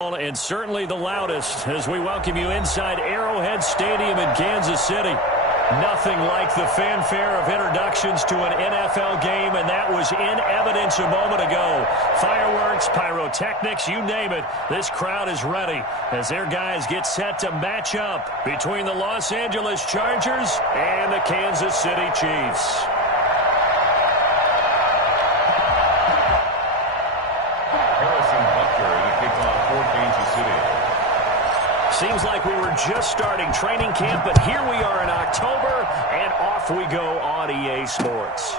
And certainly the loudest as we welcome you inside Arrowhead Stadium in Kansas City. Nothing like the fanfare of introductions to an NFL game, and that was in evidence a moment ago. Fireworks, pyrotechnics, you name it. This crowd is ready as their guys get set to match up between the Los Angeles Chargers and the Kansas City Chiefs. Seems like we were just starting training camp, but here we are in October, and off we go on EA Sports.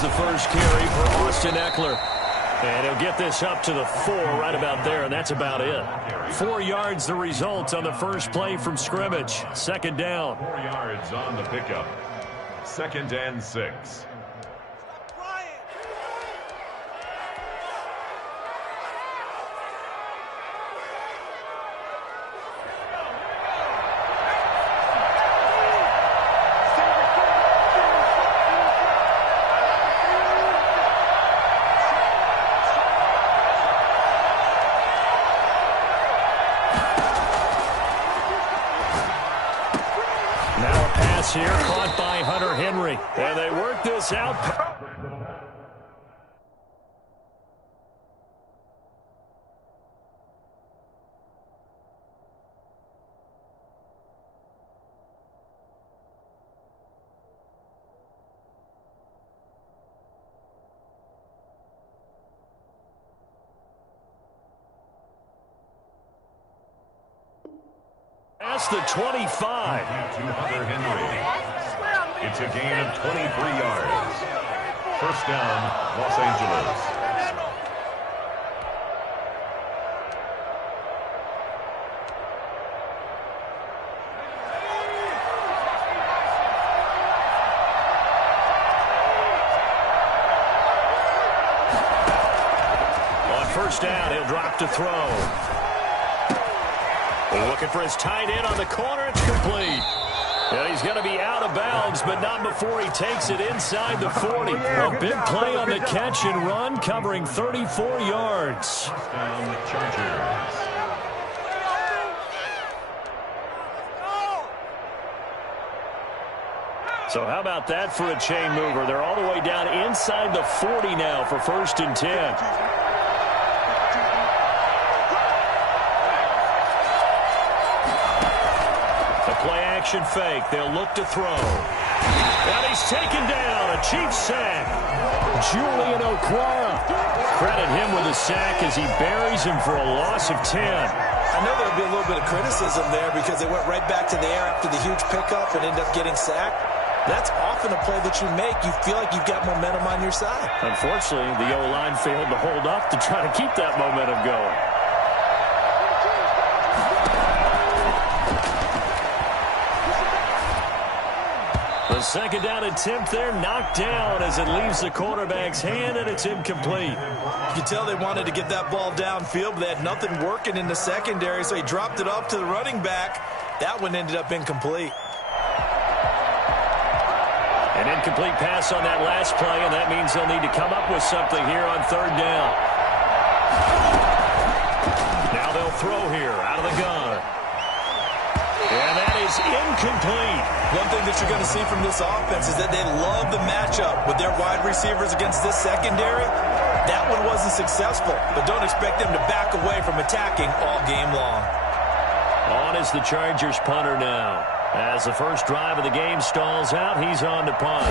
The first carry for Austin Ekeler. And he'll get this up to the 4 right about there, and that's about it. 4 yards the result on the first play from scrimmage. Second down. 4 yards on the pickup. 2nd and 6. Here, caught by Hunter Henry. And they work this out. That's the 25. To Hunter Henry. It's a gain of 23 yards. First down, Los Angeles. On first down, he'll drop to throw. Looking for his tight end on the corner. It's complete. And he's going to be out of bounds, but not before he takes it inside the 40. A big play on the catch and run, covering 34 yards. So how about that for a chain mover? They're all the way down inside the 40 now for 1st and 10. Play-action fake. They'll look to throw. And he's taken down. A Chiefs sack. Julian Okwara. Credit him with a sack as he buries him for a loss of 10. I know there'll be a little bit of criticism there because they went right back to the air after the huge pickup and ended up getting sacked. That's often a play that you make. You feel like you've got momentum on your side. Unfortunately, the O-line failed to hold up to try to keep that momentum going. The second down attempt there knocked down as it leaves the quarterback's hand, and it's incomplete. You can tell they wanted to get that ball downfield, but they had nothing working in the secondary, so he dropped it off to the running back. That one ended up incomplete. An incomplete pass on that last play, and that means they'll need to come up with something here on 3rd down. Now they'll throw here out of the gun. And that is incomplete. One thing that you're going to see from this offense is that they love the matchup with their wide receivers against this secondary. That one wasn't successful, but don't expect them to back away from attacking all game long. On is the Chargers punter now. As the first drive of the game stalls out, he's on to punt.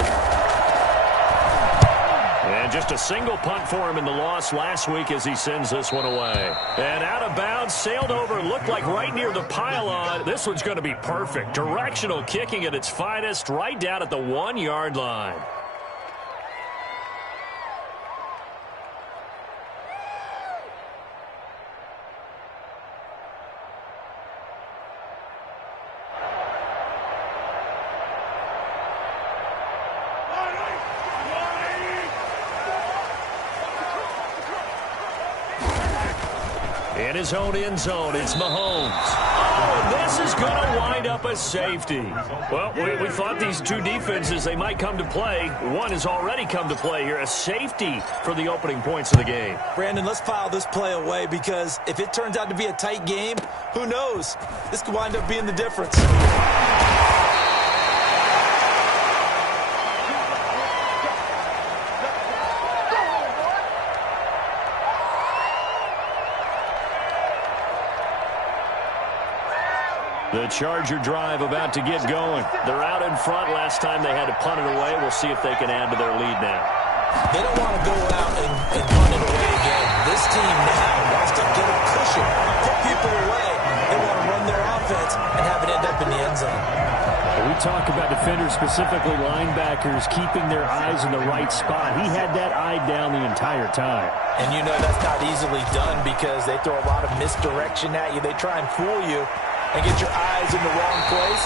And just a single punt for him in the loss last week as he sends this one away. And out of bounds, sailed over, looked like right near the pylon. This one's going to be perfect. Directional kicking at its finest, right down at the 1-yard line. In his own end zone, it's Mahomes. Oh, this is going to wind up a safety. Well, we thought these two defenses, they might come to play. One has already come to play here, a safety for the opening points of the game. Brandon, let's file this play away because if it turns out to be a tight game, who knows? This could wind up being the difference. The Charger drive about to get going. They're out in front. Last time they had to punt it away. We'll see if they can add to their lead now. They don't want to go out and punt it away again. This team now wants to get a cushion, put people away. They want to run their offense and have it end up in the end zone. We talk about defenders, specifically linebackers, keeping their eyes in the right spot. He had that eye down the entire time. And you know that's not easily done because they throw a lot of misdirection at you. They try and fool you and get your eyes in the wrong place.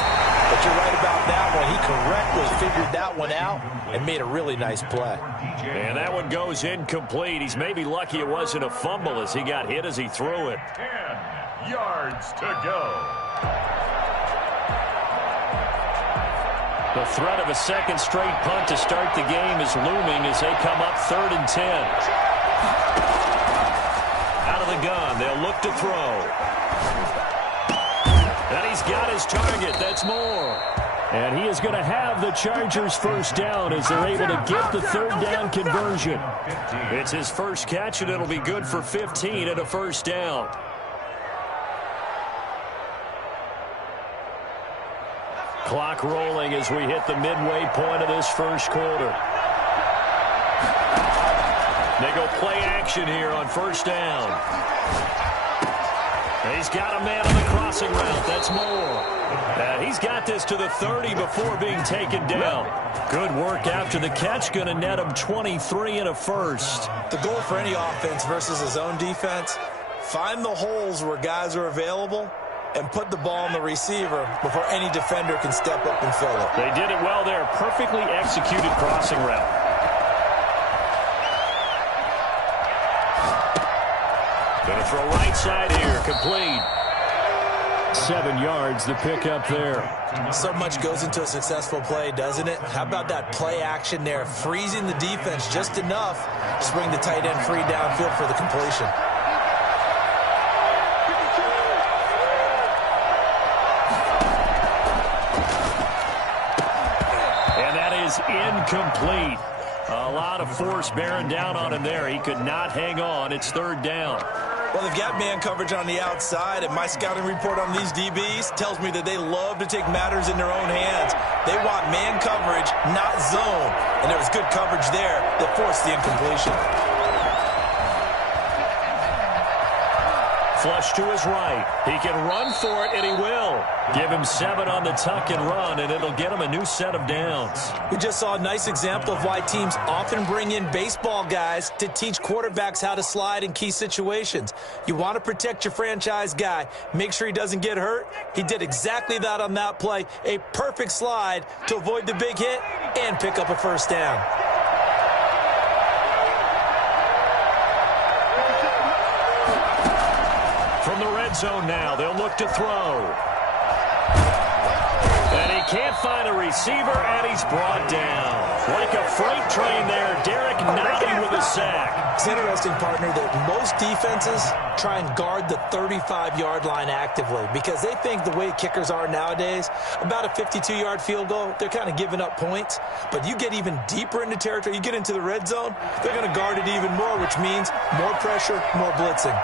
But you're right about that one. He correctly figured that one out and made a really nice play. And that one goes incomplete. He's maybe lucky it wasn't a fumble as he got hit as he threw it. 10 yards to go. The threat of a second straight punt to start the game is looming as they come up 3rd and 10. Out of the gun, they'll look to throw. And he's got his target. That's more. And he is going to have the Chargers first down as they're able to get the 3rd down conversion. It's his first catch, and it'll be good for 15 and a first down. Clock rolling as we hit the midway point of this first quarter. They go play action here on first down. He's got a man on the crossing route. That's more. He's got this to the 30 before being taken down. Good work after the catch. Going to net him 23 and a first. The goal for any offense versus his own defense, find the holes where guys are available and put the ball on the receiver before any defender can step up and fill it. They did it well there. Perfectly executed crossing route. Going to throw right side here. Complete. 7 yards, the pickup there. So much goes into a successful play, doesn't it? How about that play action there? Freezing the defense just enough to bring the tight end free downfield for the completion. And that is incomplete. A lot of force bearing down on him there. He could not hang on. It's 3rd down. Well, they've got man coverage on the outside, and my scouting report on these DBs tells me that they love to take matters in their own hands. They want man coverage, not zone. And there was good coverage there that forced the incompletion. Flush to his right. He can run for it, and he will. Give him 7 on the tuck and run, and it'll get him a new set of downs. We just saw a nice example of why teams often bring in baseball guys to teach quarterbacks how to slide in key situations. You want to protect your franchise guy. Make sure he doesn't get hurt. He did exactly that on that play. A perfect slide to avoid the big hit and pick up a first down. From the red zone now, they'll look to throw. And he can't find a receiver, and he's brought down. Like a freight train there, Derek Nottie with a sack. It's interesting, partner, that most defenses try and guard the 35-yard line actively because they think the way kickers are nowadays, about a 52-yard field goal, they're kind of giving up points. But you get even deeper into territory, you get into the red zone, they're going to guard it even more, which means more pressure, more blitzing.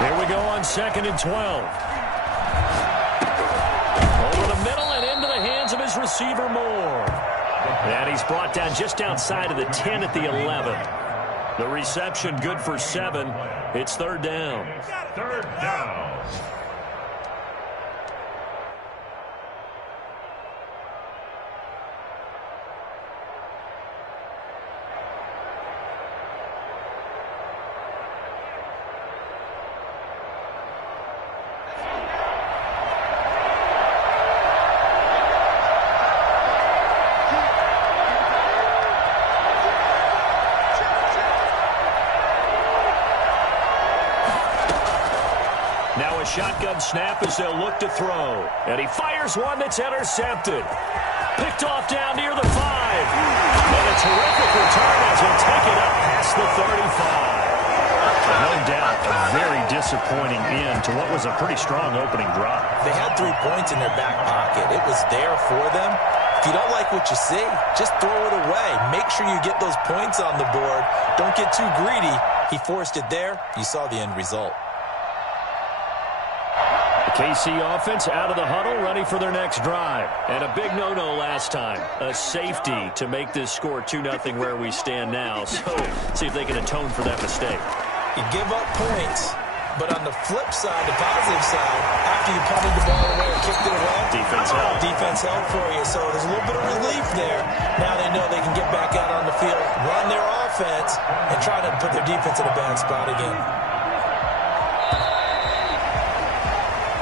Here we go on 2nd and 12. Over the middle and into the hands of his receiver, Moore. And he's brought down just outside of the 10 at the 11. The reception good for 7. It's 3rd down. 3rd down. Now a shotgun snap as they'll look to throw. And he fires one that's intercepted. Picked off down near the 5. And a terrific return as he'll take it up past the 35. No doubt a very disappointing end to what was a pretty strong opening drive. They had 3 points in their back pocket. It was there for them. If you don't like what you see, just throw it away. Make sure you get those points on the board. Don't get too greedy. He forced it there. You saw the end result. The KC offense out of the huddle, ready for their next drive. And a big no-no last time. A safety to make this score 2-0 where we stand now. So, see if they can atone for that mistake. You give up points, but on the flip side, the positive side, after you punted the ball away or kicked it away, defense held for you. So there's a little bit of relief there. Now they know they can get back out on the field, run their offense, and try to put their defense in a bad spot again.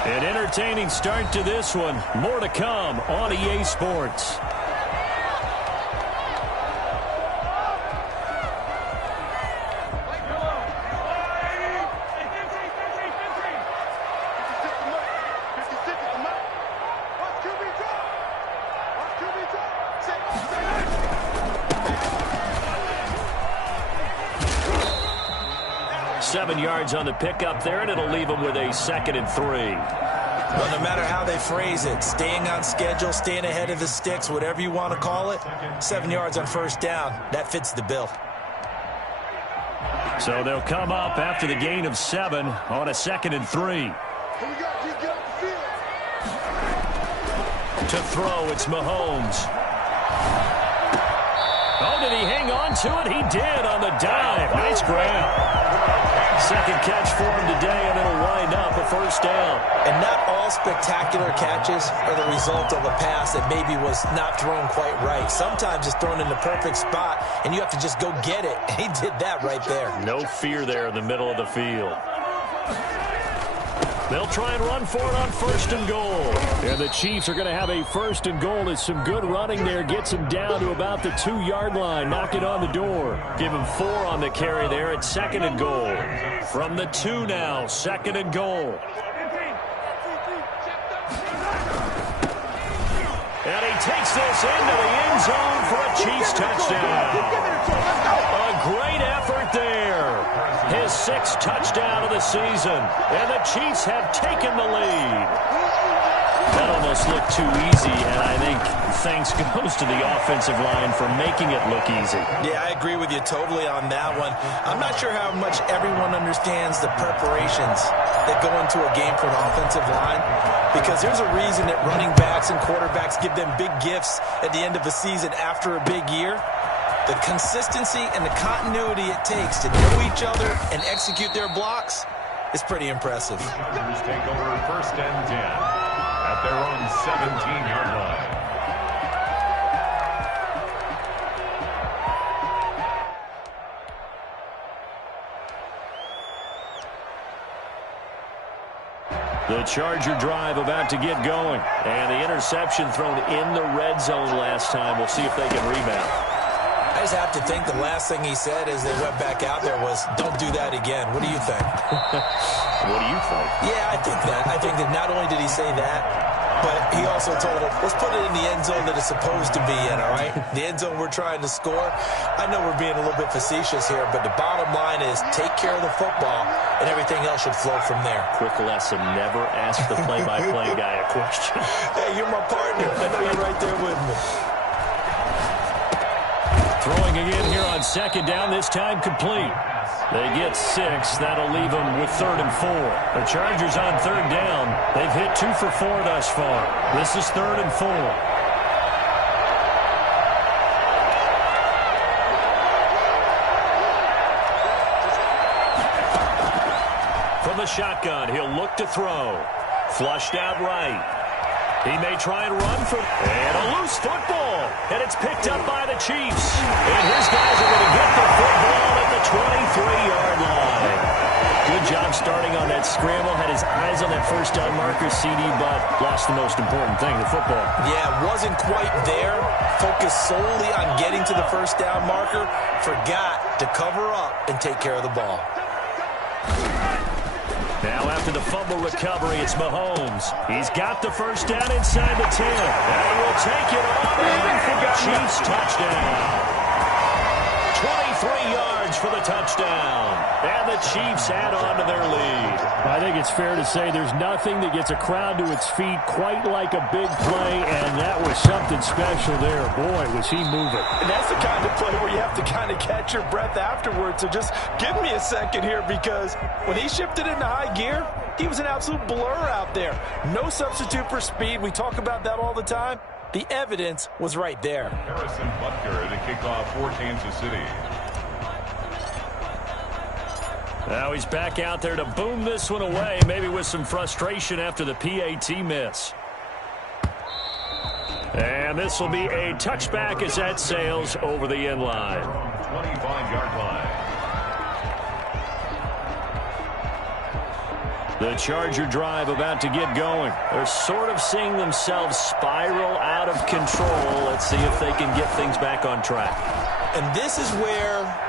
An entertaining start to this one. More to come on EA Sports. Seven yards on the pickup there, and it'll leave them with a 2nd and 3. Well, no matter how they phrase it, staying on schedule, staying ahead of the sticks, whatever you want to call it, 7 yards on 1st down, that fits the bill. So they'll come up after the gain of 7 on a 2nd and 3. To throw, it's Mahomes. Oh, did he hang on to it? He did on the dive. Nice grab. 2nd catch for him today, and it'll wind up a 1st down. And not all spectacular catches are the result of a pass that maybe was not thrown quite right. Sometimes it's thrown in the perfect spot, and you have to just go get it. And he did that right there. No fear there in the middle of the field. They'll try and run for it on 1st and goal. And the Chiefs are going to have a 1st and goal. As some good running there gets him down to about the 2-yard line. Knock it on the door. Give him 4 on the carry there at 2nd and goal. From the 2 now, 2nd and goal. And he takes this into the end zone for a Chiefs touchdown. A great effort there. His 6th touchdown of the season. And the Chiefs have taken the lead. That almost looked too easy, and I think thanks goes to the offensive line for making it look easy. Yeah, I agree with you totally on that one. I'm not sure how much everyone understands the preparations that go into a game for an offensive line, because there's a reason that running backs and quarterbacks give them big gifts at the end of the season after a big year. The consistency and the continuity it takes to know each other and execute their blocks is pretty impressive. Chargers take over 1st and 10 at their own 17-yard line. The Charger drive about to get going. And the interception thrown in the red zone last time. We'll see if they can rebound. I just have to think the last thing he said as they went back out there was, don't do that again. What do you think? What do you think? Yeah, I think that. I think that not only did he say that, but he also told him, let's put it in the end zone that it's supposed to be in, all right? The end zone we're trying to score. I know we're being a little bit facetious here, but the bottom line is take care of the football, and everything else should flow from there. Quick lesson, never ask the play-by-play guy a question. Hey, you're my partner. I know you're right there with me. Throwing again here on second down, this time complete. They get 6. That'll leave them with 3rd and 4. The Chargers on 3rd down. They've hit 2 for 4 thus far. This is 3rd and 4. From the shotgun, he'll look to throw. Flushed out right. He may try and run for... And a loose football. And it's picked up by the Chiefs. And his guys are going to get the football at the 23-yard line. Good job starting on that scramble. Had his eyes on that first down marker, CD, but lost the most important thing, the football. Yeah, wasn't quite there. Focused solely on getting to the first down marker. Forgot to cover up and take care of the ball. Now after the fumble recovery, it's Mahomes. He's got the first down inside the 10. And will take it on in for the Chiefs touchdown. 23 yards for the touchdown. And the Chiefs add on to their lead. I think it's fair to say there's nothing that gets a crowd to its feet quite like a big play, and that was something special there. Boy, was he moving. And that's the kind of play where you have to kind of catch your breath afterwards. So just give me a second here, because when he shifted into high gear, he was an absolute blur out there. No substitute for speed. We talk about that all the time. The evidence was right there. Harrison Butker to kick off for Kansas City. Now he's back out there to boom this one away, maybe with some frustration after the PAT miss. And this will be a touchback as that sails over the end line. 25-yard line. The Charger drive about to get going. They're sort of seeing themselves spiral out of control. Let's see if they can get things back on track. And this is where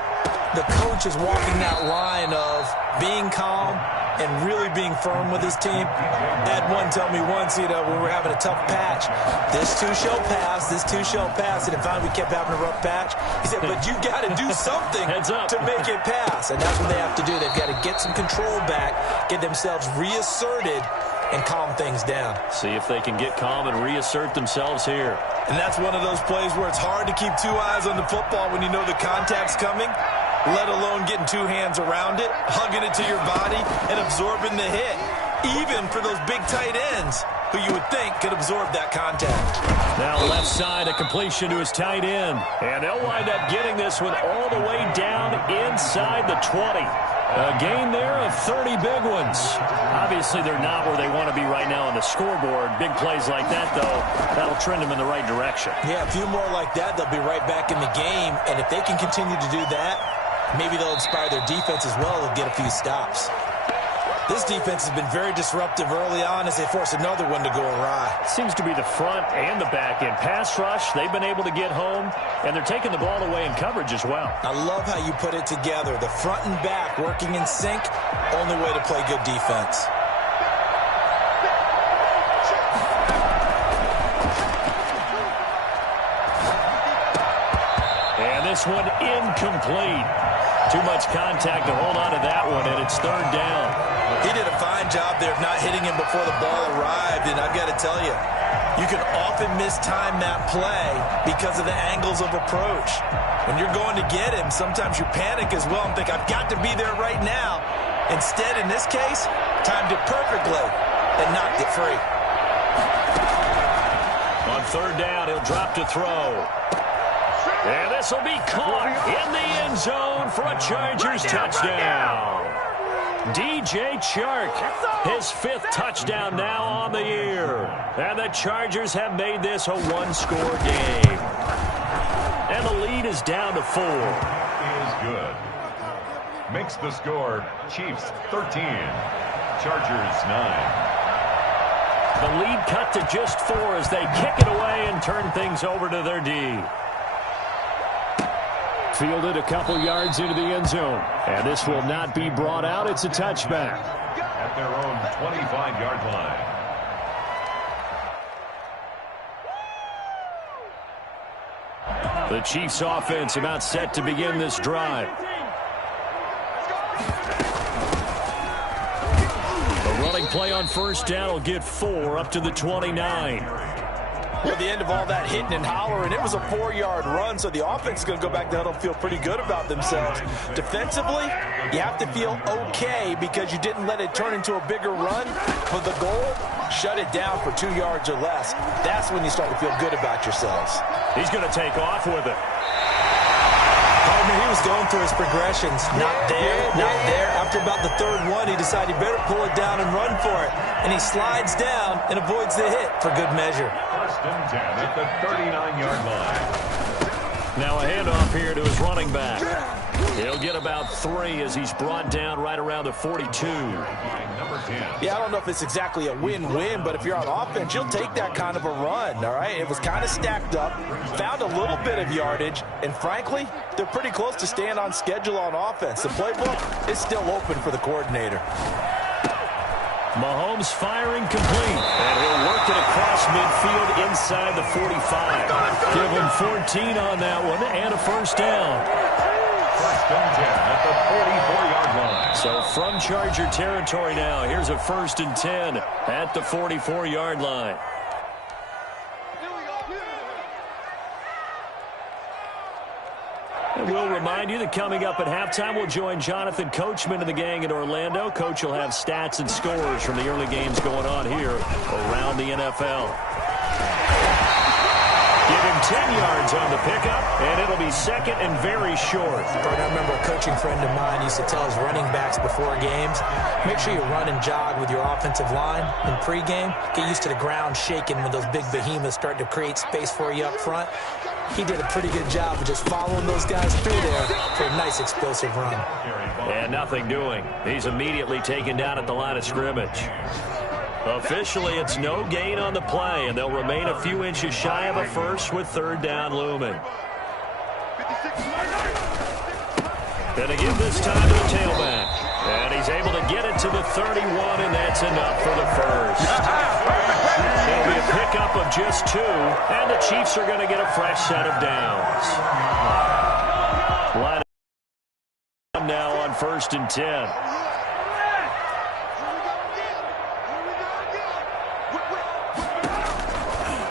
the coach is walking that line of being calm and really being firm with his team. Had one tell me once, when we were having a tough patch, this too shall pass, this too shall pass. And finally we kept having a rough patch. He said, but you got to do something to make it pass. And that's what they have to do. They've got to get some control back, get themselves reasserted, and calm things down. See if they can get calm and reassert themselves here. And that's one of those plays where it's hard to keep 2 eyes on the football when you know the contact's coming, let alone getting 2 hands around it, hugging it to your body, and absorbing the hit. Even for those big tight ends who you would think could absorb that contact. Now left side, a completion to his tight end. And they'll wind up getting this one all the way down inside the 20. A gain there of 30 big ones. Obviously, they're not where they want to be right now on the scoreboard. Big plays like that, though, that'll trend them in the right direction. Yeah, a few more like that, they'll be right back in the game. And if they can continue to do that, maybe they'll inspire their defense as well. They'll get a few stops. This defense has been very disruptive early on as they force another one to go awry. Seems to be the front and the back end. Pass rush, they've been able to get home, and they're taking the ball away in coverage as well. I love how you put it together. The front and back working in sync, only way to play good defense. And this one incomplete. Too much contact to hold on to that one, and it's 3rd down. He did a fine job there of not hitting him before the ball arrived, and I've got to tell you, you can often mistime that play because of the angles of approach. When you're going to get him, sometimes you panic as well and think, I've got to be there right now. Instead, in this case, timed it perfectly and knocked it free. On 3rd down, he'll drop to throw. And this will be caught in the end zone for a Chargers touchdown. DJ Chark, his 5th touchdown now on the year. And the Chargers have made this a 1-score game. And the lead is down to 4. Is good. Makes the score Chiefs 13, Chargers 9. The lead cut to just 4 as they kick it away and turn things over to their D. Fielded a couple yards into the end zone. And this will not be brought out. It's a touchback. At their own 25-yard line. The Chiefs offense about set to begin this drive. A running play on first down will get 4 up to the 29. Well, the end of all that hitting and hollering, it was a 4-yard run, so the offense is going to go back down and feel pretty good about themselves. Defensively, you have to feel okay because you didn't let it turn into a bigger run. For the goal, shut it down for 2 yards or less. That's when you start to feel good about yourselves. He's going to take off with it. He was going through his progressions. Not there, not there. After about the third one, he decided he better pull it down and run for it. And he slides down and avoids the hit for good measure. First and 10 at the 39-yard line. Now a handoff here to his running back. He'll get about 3 as he's brought down right around the 42. Number 10. Yeah, I don't know if it's exactly a win-win, but if you're on offense, you'll take that kind of a run, all right? It was kind of stacked up, found a little bit of yardage, and frankly, they're pretty close to staying on schedule on offense. The playbook is still open for the coordinator. Mahomes firing complete, and he'll work it across midfield inside the 45. Give him 14 on that one and a first down. First and 10 at the 44-yard line. So from Charger territory now, here's a first and 10 at the 44-yard line. And we'll remind you that coming up at halftime, we'll join Jonathan Coachman and the gang in Orlando. Coach will have stats and scores from the early games going on here around the NFL. Give him 10 yards on the pickup, and it'll be second and very short. I remember a coaching friend of mine used to tell his running backs before games, make sure you run and jog with your offensive line in pregame. Get used to the ground shaking when those big behemoths start to create space for you up front. He did a pretty good job of just following those guys through there for a nice explosive run. And nothing doing. He's immediately taken down at the line of scrimmage. Officially, it's no gain on the play, and they'll remain a few inches shy of a first with third down looming. And again this time to the tailback. And he's able to get it to the 31, and that's enough for the first. It'll be a pickup of just 2, and the Chiefs are going to get a fresh set of downs. Line up now on first and 10.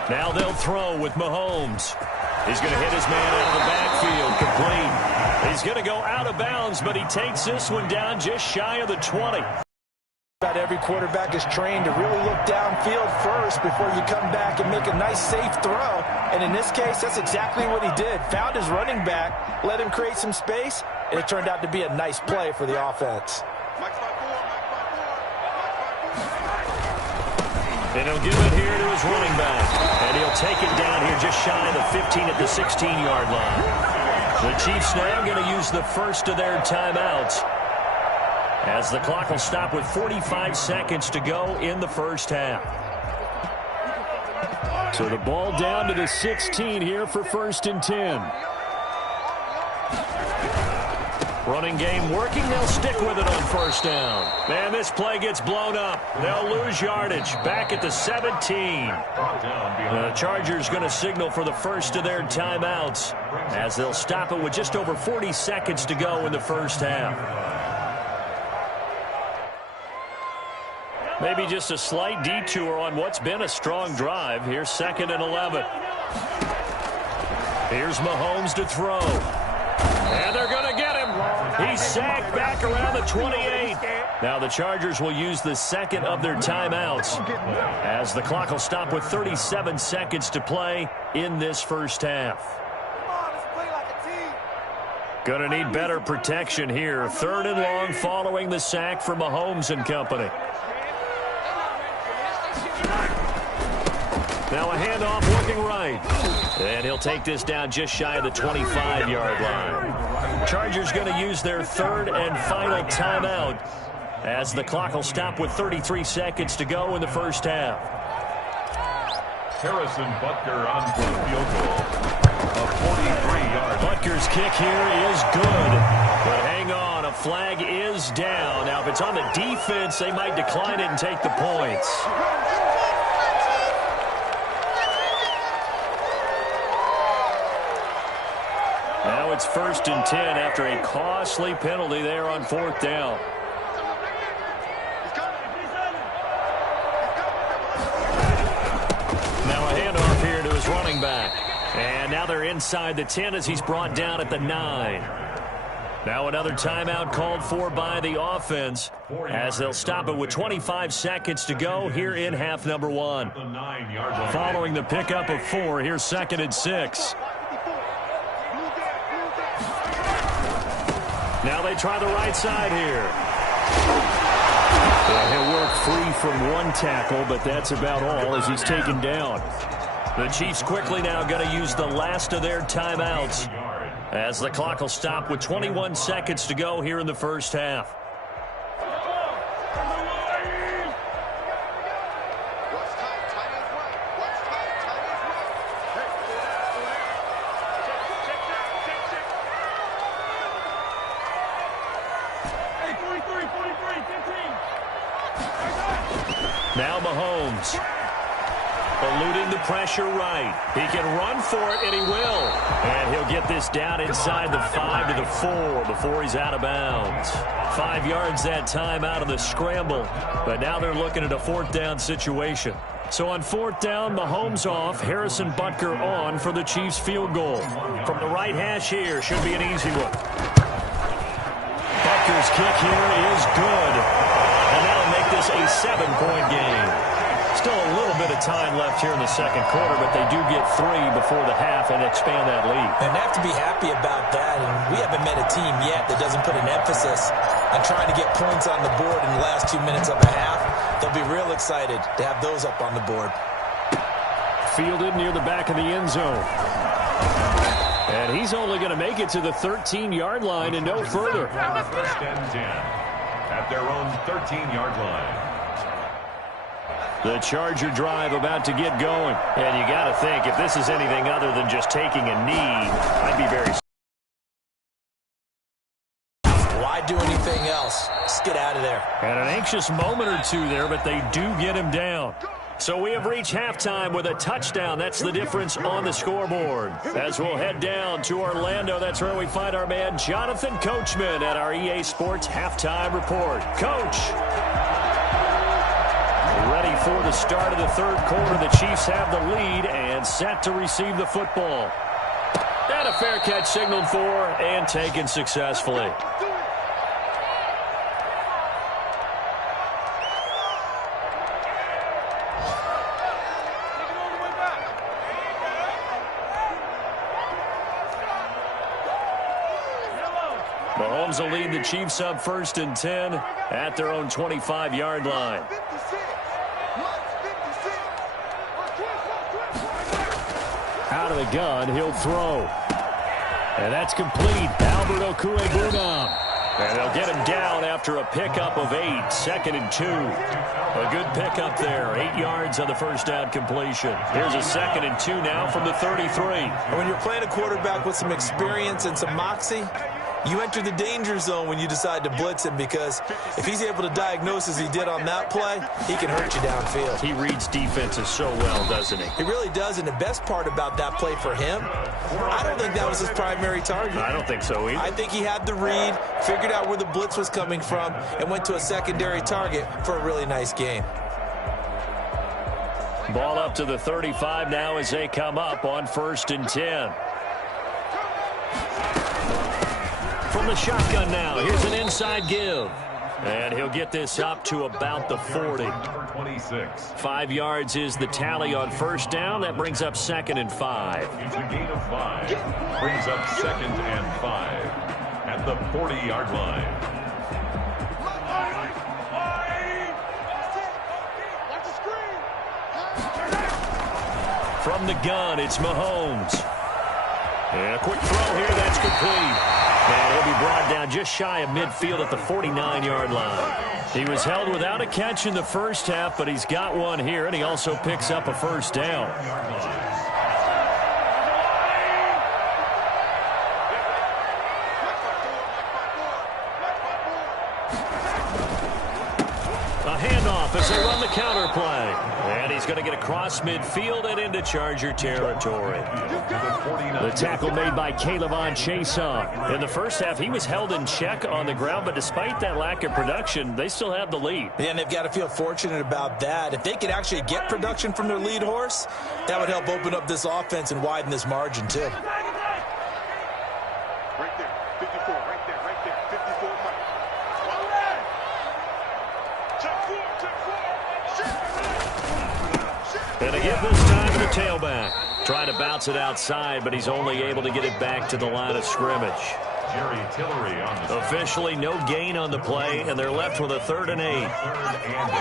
Now they'll throw with Mahomes. He's going to hit his man out of the backfield, complete. He's going to go out of bounds, but he takes this one down just shy of the 20. About every quarterback is trained to really look downfield first before you come back and make a nice, safe throw. And in this case, that's exactly what he did. Found his running back, let him create some space, and it turned out to be a nice play for the offense. And he'll give it here to his running back. And he'll take it down here just shy of the 15 at the 16-yard line. The Chiefs now going to use the first of their timeouts, as the clock will stop with 45 seconds to go in the first half. So the ball down to the 16 here for first and 10. Running game working. They'll stick with it on first down. And this play gets blown up. They'll lose yardage back at the 17. The Chargers going to signal for the first of their timeouts, as they'll stop it with just over 40 seconds to go in the first half. Maybe just a slight detour on what's been a strong drive. Here's second and 11. Here's Mahomes to throw. And they're going to get him. He's sacked back around the 28. Now the Chargers will use the second of their timeouts, as the clock will stop with 37 seconds to play in this first half. Going to need better protection here. Third and long following the sack for Mahomes and company. Now a handoff working right. And he'll take this down just shy of the 25-yard line. Chargers going to use their third and final timeout, as the clock will stop with 33 seconds to go in the first half. Harrison Butker on for the field goal. A 43-yard. Butker's kick here is good. But hang on, a flag is down. Now, if it's on the defense, they might decline it and take the points. Now it's 1st and 10 after a costly penalty there on 4th down. Now a handoff here to his running back. And now they're inside the 10 as he's brought down at the 9. Now another timeout called for by the offense as they'll stop it with 25 seconds to go here in half number 1. Following the pickup of 4, here's 2nd and 6. Now they try the right side here. And he'll work free from one tackle, but that's about all as he's taken down. The Chiefs quickly now going to use the last of their timeouts as the clock will stop with 21 seconds to go here in the first half. Now Mahomes, eluding the pressure right. He can run for it, and he will. And he'll get this down inside the 5 to the 4 before he's out of bounds. 5 yards that time out of the scramble. But now they're looking at a 4th down situation. So on 4th down, Mahomes off, Harrison Butker on for the Chiefs field goal. From the right hash here, should be an easy one. Butker's kick here is good. And that'll make this a 7-point game. Still a little bit of time left here in the second quarter, but they do get 3 before the half and expand that lead. And they have to be happy about that. And we haven't met a team yet that doesn't put an emphasis on trying to get points on the board in the last 2 minutes of the half. They'll be real excited to have those up on the board. Fielded near the back of the end zone. And he's only going to make it to the 13-yard line and no further. 1st and 10. At their own 13-yard line. The Charger drive about to get going. And you got to think, if this is anything other than just taking a knee, I'd be very... Why do anything else? Just get out of there. And an anxious moment or two there, but they do get him down. So we have reached halftime with a touchdown. That's the difference on the scoreboard. As we'll head down to Orlando, that's where we find our man Jonathan Coachman at our EA Sports Halftime Report. Coach, ready for the start of the third quarter. The Chiefs have the lead and set to receive the football. And a fair catch signaled for and taken successfully. Mahomes will lead the Chiefs up 1st and 10 at their own 25-yard line. Out of the gun, he'll throw. And that's complete. Albert Okwuegbunam. And they'll get him down after a pickup of 8, 2nd and 2. A good pickup there, 8 yards on the first down completion. Here's a 2nd and 2 now from the 33. And when you're playing a quarterback with some experience and some moxie, you enter the danger zone when you decide to blitz him, because if he's able to diagnose as he did on that play, he can hurt you downfield. He reads defenses so well, doesn't he? He really does, and the best part about that play for him, I don't think that was his primary target. I don't think so either. I think he had the read, figured out where the blitz was coming from, and went to a secondary target for a really nice game. Ball up to the 35 now as they come up on 1st and 10. From the shotgun now, here's an inside give. And he'll get this up to about the 40. 5 yards is the tally on 1st down. That brings up 2nd and 5. It's a gain of 5. Brings up 2nd and 5 at the 40-yard line. From the gun, it's Mahomes. And a quick throw here, that's complete. And he'll be brought down just shy of midfield at the 49-yard line. He was held without a catch in the first half, but he's got one here, and he also picks up a 1st down. handoff as they run the counter play. And he's going to get across midfield and into Charger territory. The tackle made by K'Lavon Chaisson. In the first half, he was held in check on the ground, but despite that lack of production, they still have the lead. Yeah, and they've got to feel fortunate about that. If they could actually get production from their lead horse, that would help open up this offense and widen this margin, too. Right there, 54, right there, 54. And to give this time to the tailback. Trying to bounce it outside, but he's only able to get it back to the line of scrimmage. Jerry Tillery on the Officially no gain on the play, and they're left with a 3rd and 8. 3rd and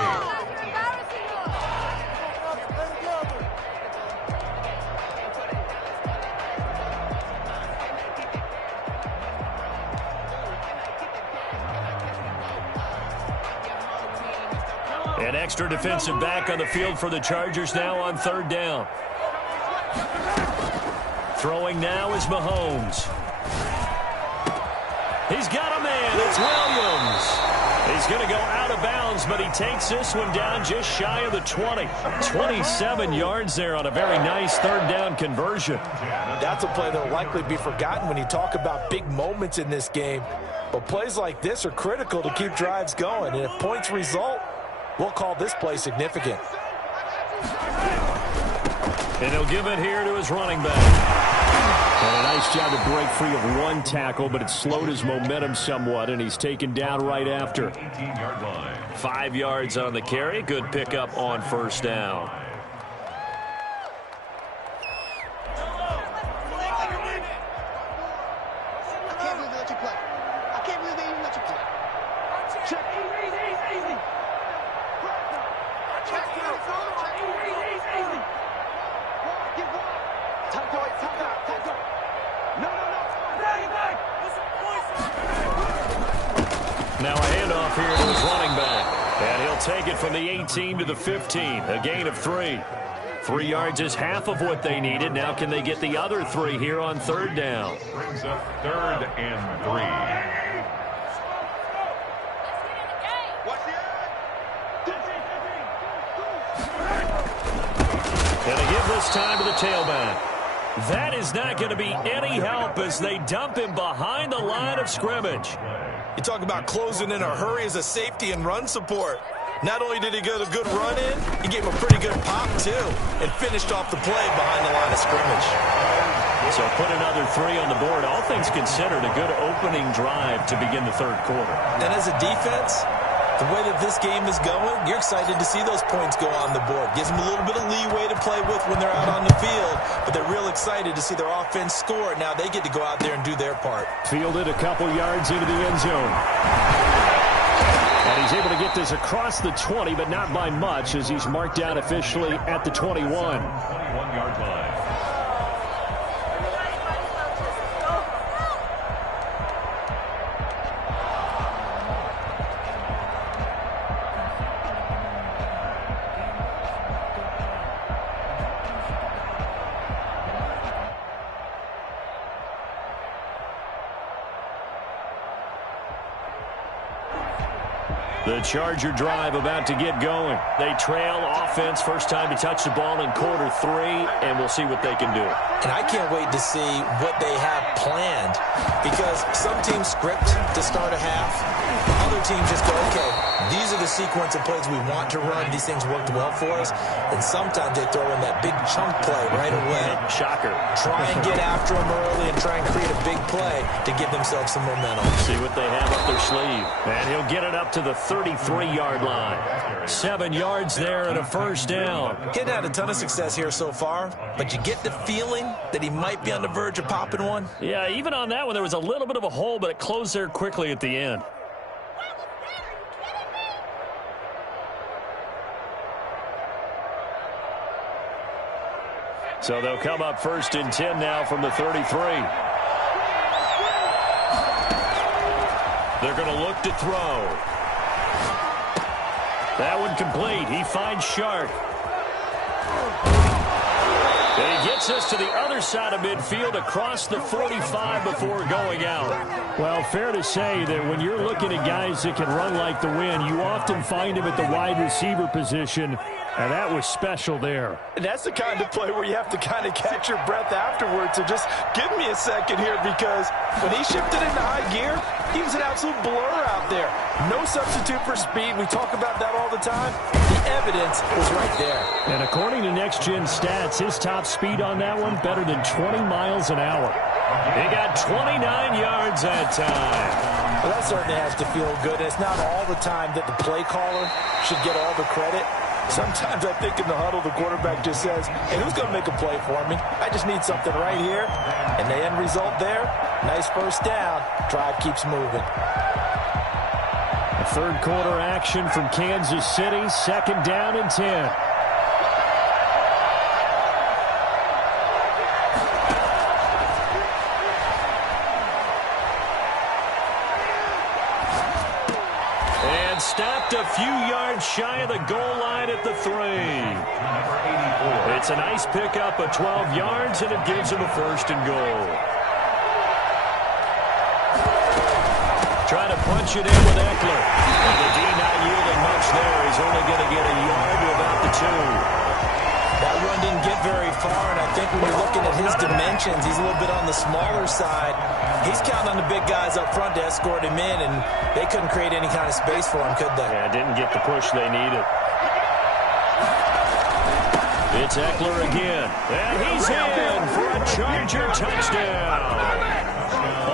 8. An extra defensive back on the field for the Chargers now on 3rd down. Throwing now is Mahomes. He's got a man. It's Williams. He's going to go out of bounds, but he takes this one down just shy of the 20. 27 yards there on a very nice 3rd down conversion. That's a play that will likely be forgotten when you talk about big moments in this game. But plays like this are critical to keep drives going. And if points result, we'll call this play significant. And he'll give it here to his running back. And a nice job to break free of one tackle, but it slowed his momentum somewhat, and he's taken down right after. 18-yard line. 5 yards on the carry. Good pickup on 1st down. Now a handoff here to his running back. And he'll take it from the 18 to the 15. A gain of 3. 3 yards is half of what they needed. Now can they get the other 3 here on 3rd down? Brings up 3rd and 3. And they give this time to the tailback. That is not going to be any help as they dump him behind the line of scrimmage. You talk about closing in a hurry as a safety and run support. Not only did he get a good run in, he gave him a pretty good pop, too, and finished off the play behind the line of scrimmage. So put another 3 on the board. All things considered, a good opening drive to begin the 3rd quarter. And as a defense, the way that this game is going, you're excited to see those points go on the board. Gives them a little bit of leeway to play with when they're out on the field, but they're real excited to see their offense score. Now they get to go out there and do their part. Fielded a couple yards into the end zone. And he's able to get this across the 20, but not by much, as he's marked down officially at the 21. 21-yard line. The Charger drive about to get going. They trail offense, first time to touch the ball in quarter 3, and we'll see what they can do. And I can't wait to see what they have planned, because some teams script to start a half. Other teams just go, okay, these are the sequence of plays we want to run. These things worked well for us. And sometimes they throw in that big chunk play right away. Shocker. Try and get after them early and try and create a big play to give themselves some momentum. See what they have up their sleeve. And he'll get it up to the 33-yard line. 7 yards there and a 1st down. He hadn't had a ton of success here so far, but you get the feeling that he might be on the verge of popping one. Yeah, even on that one, there was a little bit of a hole, but it closed there quickly at the end. So they'll come up 1st and 10 now from the 33. They're going to look to throw. That one complete. He finds Shark. And he gets us to the other side of midfield across the 45 before going out. Well, fair to say that when you're looking at guys that can run like the wind, you often find him at the wide receiver position, and that was special there. And that's the kind of play where you have to kind of catch your breath afterwards. So just give me a second here, because when he shifted into high gear, he was an absolute blur out there. No substitute for speed. We talk about that all the time. The evidence was right there. And according to Next Gen Stats, his top speed on that one, better than 20 miles an hour. He got 29 yards that time. Well, that certainly has to feel good. It's not all the time that the play caller should get all the credit. Sometimes I think in the huddle, the quarterback just says, hey, who's going to make a play for me? I just need something right here. And the end result there, nice first down. Drive keeps moving. A third quarter action from Kansas City, 2nd down and 10. Stopped a few yards shy of the goal line at the 3. It's a nice pickup of 12 yards, and it gives him a 1st and goal. Trying to punch it in with Eckler. And the D not yielding much there. He's only going to get a yard to about the 2. That run didn't get very far, and I think when you're looking at his dimensions, he's a little bit on the smaller side. He's counting on the big guys up front to escort him in, and they couldn't create any kind of space for him, could they? Yeah, didn't get the push they needed. It's Eckler again, and he's in for a Charger touchdown.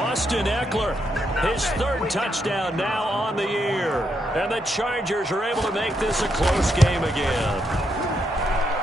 Austin Eckler, his 3rd touchdown now on the year, and the Chargers are able to make this a close game again.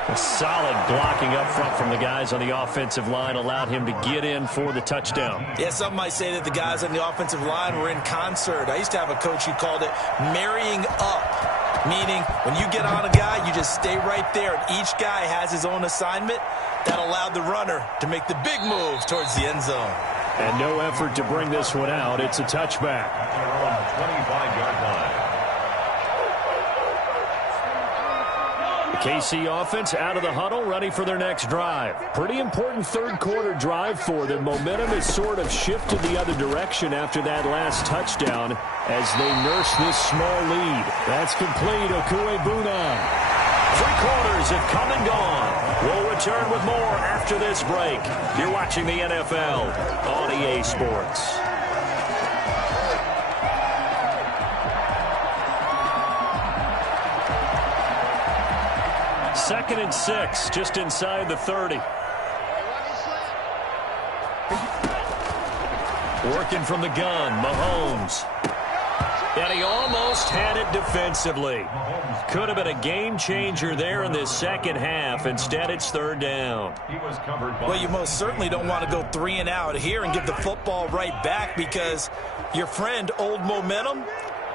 A solid blocking up front from the guys on the offensive line allowed him to get in for the touchdown. Yeah, some might say that the guys on the offensive line were in concert. I used to have a coach who called it marrying up, meaning when you get on a guy, you just stay right there, and each guy has his own assignment. That allowed the runner to make the big move towards the end zone. And no effort to bring this one out. It's a touchback. On the 25-yard line. KC offense out of the huddle, ready for their next drive. Pretty important third quarter drive for them. Momentum has sort of shifted the other direction after that last touchdown as they nurse this small lead. That's complete. Okuegbunam. 3 quarters have come and gone. We'll return with more after this break. You're watching the NFL on EA Sports. Second and 6, just inside the 30. Working from the gun, Mahomes. And he almost had it defensively. Could have been a game changer there in this second half. Instead, it's 3rd down. Well, you most certainly don't want to go 3 and out here and give the football right back, because your friend, Old Momentum,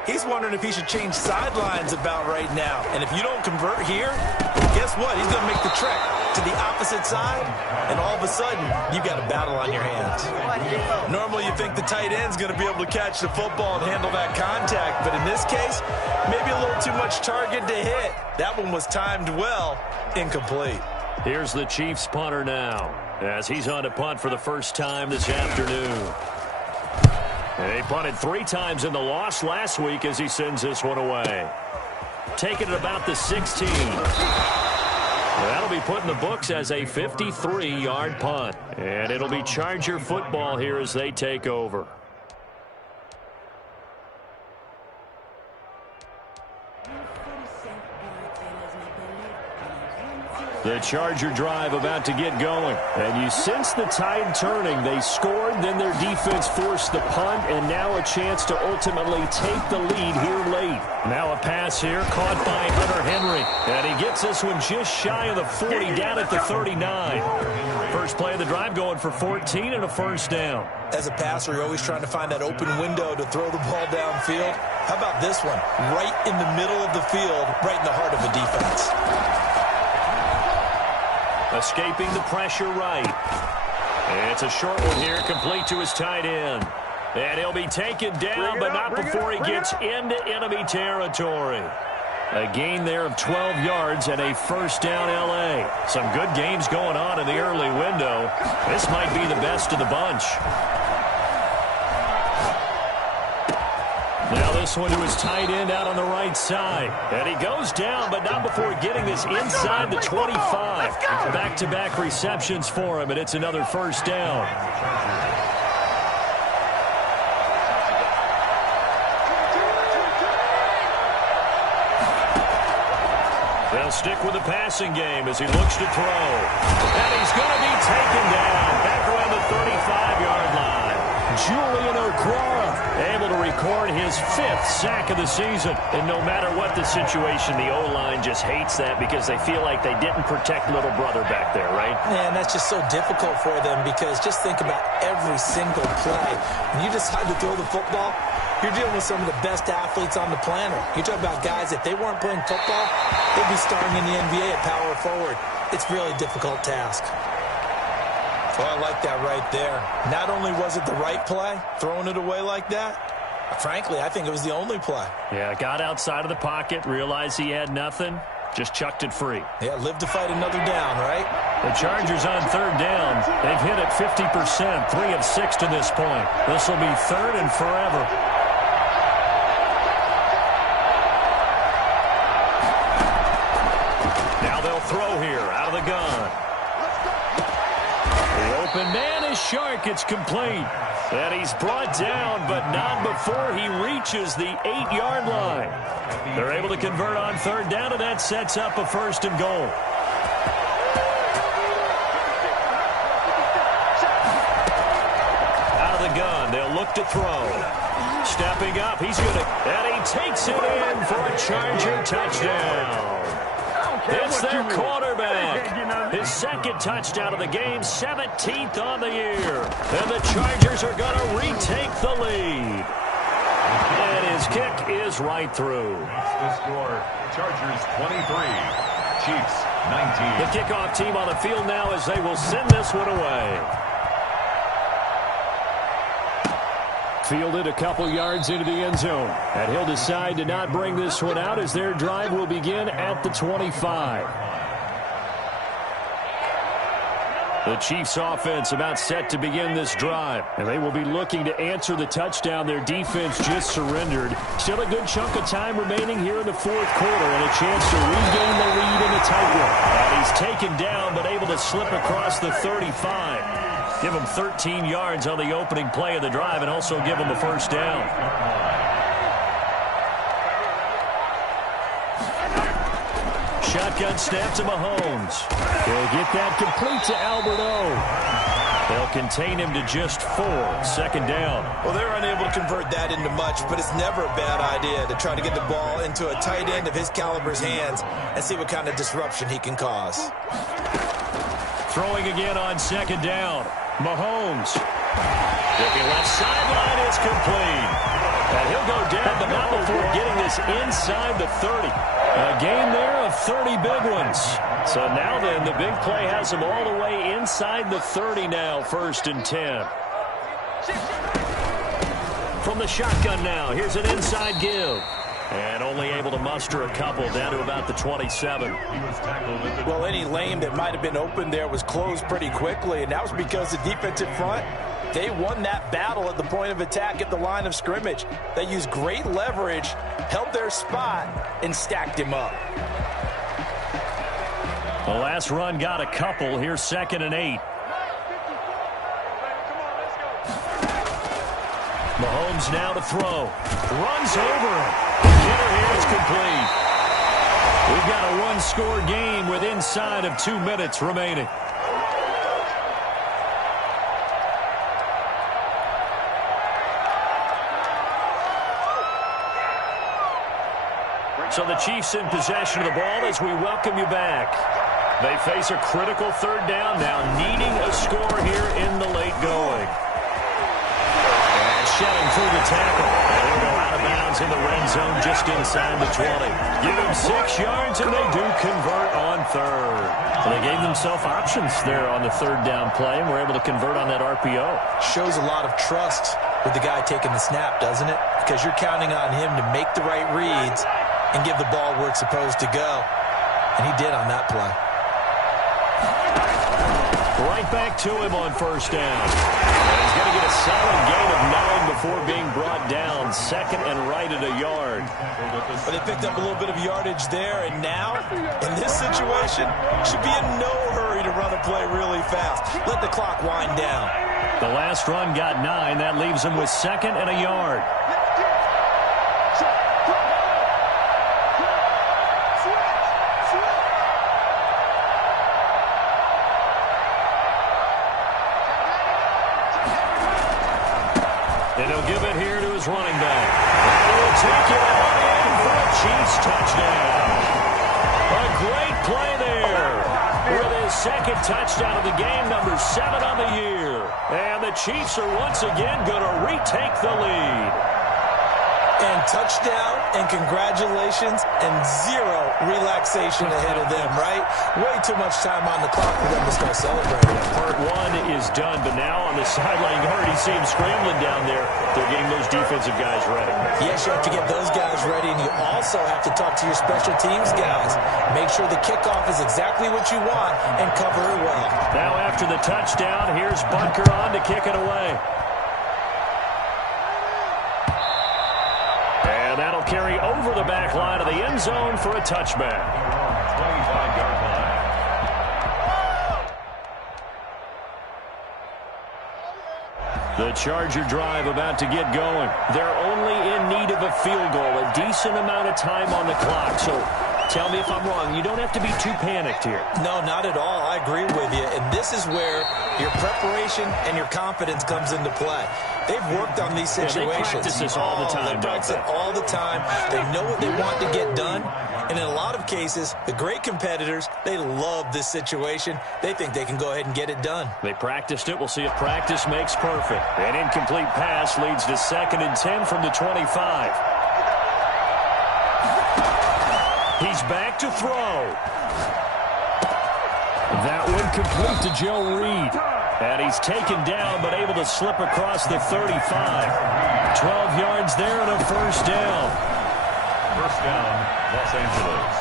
he's wondering if he should change sidelines about right now. And if you don't convert here, guess what? He's going to make the trek to the opposite side, and all of a sudden, you got a battle on your hands. Normally, you think the tight end's going to be able to catch the football and handle that contact, but in this case, maybe a little too much target to hit. That one was timed well, incomplete. Here's the Chiefs punter now, as he's on to punt for the first time this afternoon. They punted 3 times in the loss last week as he sends this one away. Taking it about the 16. That'll be put in the books as a 53-yard punt. And it'll be Charger football here as they take over. The Charger drive about to get going. And you sense the tide turning. They scored, then their defense forced the punt, and now a chance to ultimately take the lead here late. Now a pass here caught by Hunter Henry. And he gets this one just shy of the 40, down at the 39. First play of the drive going for 14 and a 1st down. As a passer, you're always trying to find that open window to throw the ball downfield. How about this one? Right in the middle of the field, right in the heart of the defense. Escaping the pressure right. It's a short one here, complete to his tight end. And he'll be taken down, but not before he gets into enemy territory. A gain there of 12 yards and a first down L.A. Some good games going on in the early window. This might be the best of the bunch. Now this one to his tight end out on the right side. And he goes down, but not before getting this inside the 25. Back-to-back receptions for him, and it's another first down. They'll stick with the passing game as he looks to throw. And he's going to be taken down back around the 35-yard line. Julian Okwara able to record his 5th sack of the season. And no matter what the situation, the O-line just hates that because they feel like they didn't protect little brother back there, right? Man, that's just so difficult for them because just think about every single play. When you decide to throw the football, you're dealing with some of the best athletes on the planet. You talk about guys, if they weren't playing football, they'd be starting in the NBA at power forward. It's a really difficult task. Well, I like that right there. Not only was it the right play, throwing it away like that, frankly, I think it was the only play. Yeah, got outside of the pocket, realized he had nothing, just chucked it free. Yeah, live to fight another down, right? The Chargers on third down. They've hit it 50%, 3 of 6 to this point. This will be third and forever. Now they'll throw here out of the gun. The open man is Shark. It's complete. And he's brought down, but not before he reaches the 8-yard line. They're able to convert on third down, and that sets up a first and goal. Out of the gun, they'll look to throw. Stepping up, he's going to, and he takes it in for a Charger touchdown. It's their quarterback. His second touchdown of the game, 17th on the year. And the Chargers are going to retake the lead. And his kick is right through. The score, Chargers 23, Chiefs 19. The kickoff team on the field now as they will send this one away. Fielded a couple yards into the end zone. And he'll decide to not bring this one out as their drive will begin at the 25. The Chiefs offense about set to begin this drive. And they will be looking to answer the touchdown their defense just surrendered. Still a good chunk of time remaining here in the fourth quarter and a chance to regain the lead in a tight one. And he's taken down but able to slip across the 35. Give him 13 yards on the opening play of the drive and also give him a first down. Shotgun snap to Mahomes. They'll get that complete to Albert O. They'll contain him to just 4. Second down. Well, they're unable to convert that into much, but it's never a bad idea to try to get the ball into a tight end of his caliber's hands and see what kind of disruption he can cause. Throwing again on second down. Mahomes. Looking left sideline, it's complete. And he'll go down, but not before getting this inside the 30. A gain there of 30 big ones. So now then, the big play has him all the way inside the 30 now, 1st and 10. From the shotgun now, here's an inside give. And only able to muster a couple down to about the 27. Well, any lane that might have been open there was closed pretty quickly, and that was because the defensive front, they won that battle at the point of attack at the line of scrimmage. They used great leverage, held their spot, and stacked him up. The last run got a couple. Here's 2nd and 8. Mahomes now to throw. Runs over it. Hitter here is complete. We've got a one-score game with inside of 2 minutes remaining. So the Chiefs in possession of the ball as we welcome you back. They face a critical third down now, needing a score here in the late going. And shedding through the tackle. And he'll go out of bounds in the red zone just inside the 20. Give him 6 yards, and they do convert on third. So they gave themselves options there on the third down play, and were able to convert on that RPO. Shows a lot of trust with the guy taking the snap, doesn't it? Because you're counting on him to make the right reads and give the ball where it's supposed to go. And he did on that play. Right back to him on first down. He's going to get a solid gain of 9 before being brought down. Second and right at a yard. But they picked up a little bit of yardage there, and now, in this situation, should be in no hurry to run a play really fast. Let the clock wind down. The last run got 9. That leaves him with second and a yard. And he'll give it here to his running back. And he'll take it all in for a Chiefs touchdown. A great play there. With his second touchdown of the game, number 7 on the year. And the Chiefs are once again going to retake the lead. And touchdown, and congratulations, and zero relaxation ahead of them, right? Way too much time on the clock for them to start celebrating. Part 1 is done, but now on the sideline, you already see him scrambling down there. They're getting those defensive guys ready. Yes, you have to get those guys ready, and you also have to talk to your special teams guys. Make sure the kickoff is exactly what you want and cover it well. Now after the touchdown, here's Bunker on to kick it away. And that'll carry over the back line of the end zone for a touchback. 25-yard line. The Charger drive about to get going. They're only in need of a field goal, a decent amount of time on the clock. So tell me if I'm wrong. You don't have to be too panicked here. No, not at all. I agree with you. And this is where your preparation and your confidence comes into play. They've worked on these situations. Yeah, they practice this all the time. They practice it all the time. They know what they want to get done. And in a lot of cases, the great competitors, they love this situation. They think they can go ahead and get it done. They practiced it. We'll see if practice makes perfect. An incomplete pass leads to 2nd and 10 from the 25. He's back to throw. That one complete to Joe Reed. And he's taken down but able to slip across the 35. 12 yards there and a first down. First down, Los Angeles.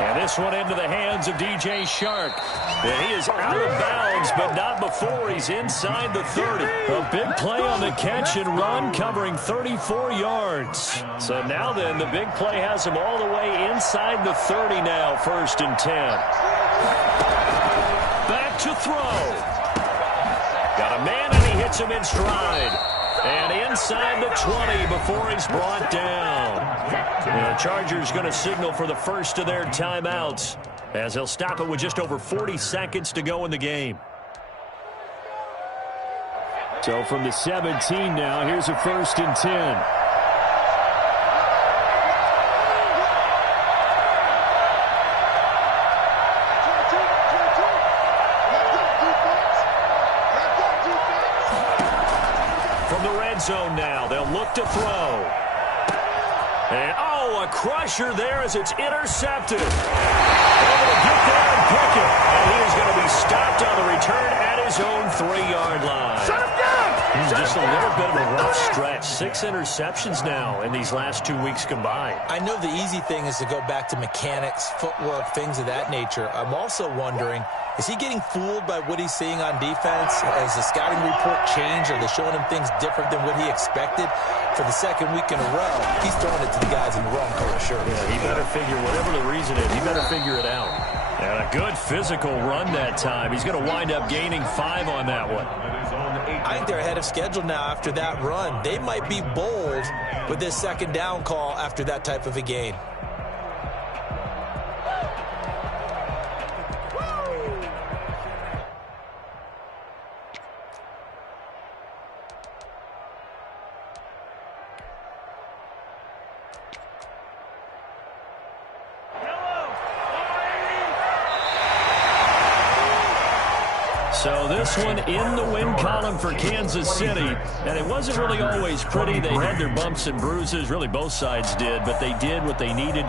And this one into the hands of DJ Shark. And he is out of bounds, but not before he's inside the 30. A big play on the catch and run, covering 34 yards. So now then, the big play has him all the way inside the 30 now, 1st and 10. Back to throw. Got a man, and he hits him in stride. And inside the 20 before he's brought down. The Chargers going to signal for the first of their timeouts, as they'll stop it with just over 40 seconds to go in the game. So from the 17 now, here's a 1st and 10. Zone now. They'll look to throw. And, a crusher there as it's intercepted. Able to get there and pick it. And he is going to be stopped on the return at his own 3-yard line. Shut him down! Just a little bit of a rough stretch. 6 interceptions now in these last 2 weeks combined. I know the easy thing is to go back to mechanics, footwork, things of that nature. I'm also wondering, is he getting fooled by what he's seeing on defense? Has the scouting report changed? Are they showing him things different than what he expected? For the 2nd week in a row, he's throwing it to the guys in the wrong color shirts. Yeah, he better figure, whatever the reason is, he better figure it out. And a good physical run that time. He's going to wind up gaining 5 on that one. I think they're ahead of schedule now after that run. They might be bold with this 2nd down call after that type of a gain. So this one in the win column for Kansas City. And it wasn't really always pretty. They had their bumps and bruises. Really, both sides did. But they did what they needed